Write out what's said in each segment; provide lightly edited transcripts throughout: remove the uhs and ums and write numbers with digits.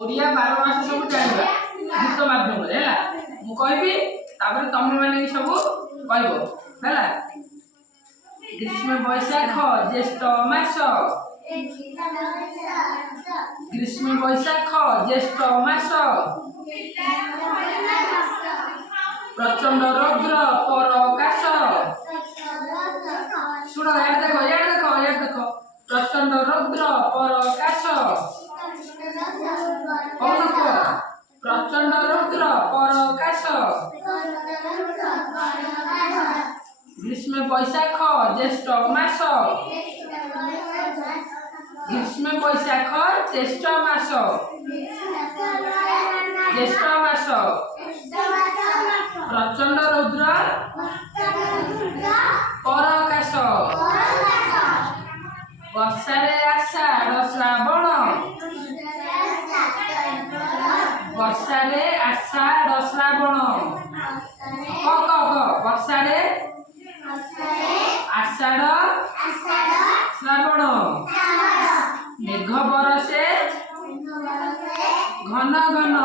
ओडिया 12 मास सब जानिबा गीत माध्यम रे हैला मु कहबी तापर तमे माने सब कहबो हैला। ग्रीष्म वैशाख ज्येष्ठ मास ग्रीष्म वैशाख ज्येष्ठ मास प्रचंड रौद्र परकाश सुनो यार देखो प्रचंड रौद्र परकाश प्रचंड रौद्र परकाश ग्रीष्म वैशाख ज्येष्ठ मास ग्रीष्म वैशाख ज्येष्ठ मास ज्येष्ठ मास प्रचंड रौद्र परकाश वर्षारे आषाढ़ श्रावण वर्षारे आषाढ़ श्रावण वर्षारे आषाढ़ श्रावण मेघ बरसे घन घन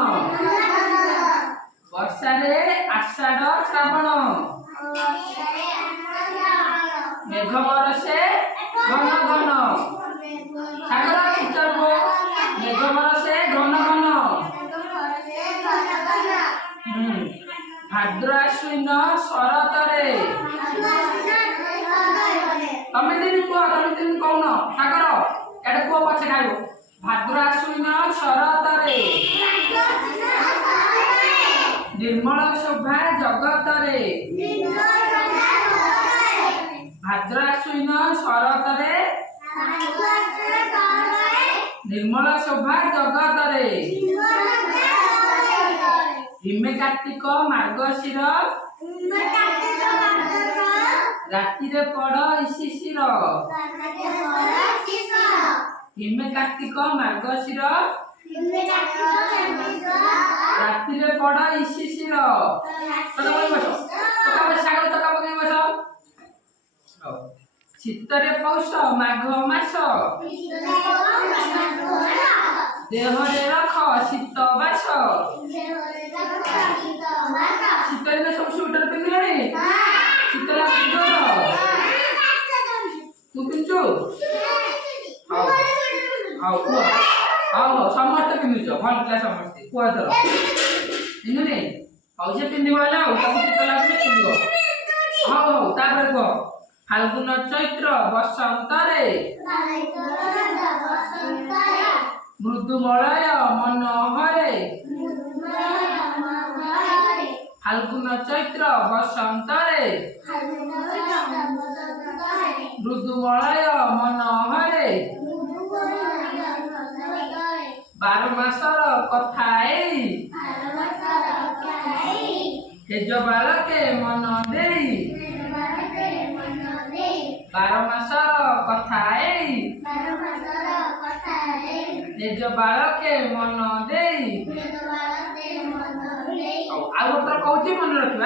वर्षारे आषाढ़ श्रावण मेघ बरसे घन घन सागर टीचर को मेघ बरसे घन घन भाद्र आश्विन शरत रे तमे दिन कौन सागर एडे को पछे खाइबो भाद्र आश्विन शरत रे निर्मल शोभा जगत रे भाद्र आश्विन शरत रे निर्मल शोभा जगत रे हिमे कार्तिक मार्गशीर राति रे पड़ शिशिर हिमे कार्तिक मार्गशीर राति रे पड़ शिशिर शीतरे पौष माघ मास देहरे रख शीत बास शीतरे सब स्वेटर पिंधले शीतला तू पिंचु समस्त पिंधुच भल पिला समस्त कुआ थर पिंधुनी जे पिंधिब ना शीतला पिंधिब तापर कुह फाल्गुन चैत्र बसंत रे मृदुमलय मनोहरे फाल्गुन चैत्र बसंत रे मृदुमलय मनोहरे 12 मासर कथा हेज बालके मन देई 12 मासर कथा हेज बालके मन देई आ गोटे कहूँ मन रखा।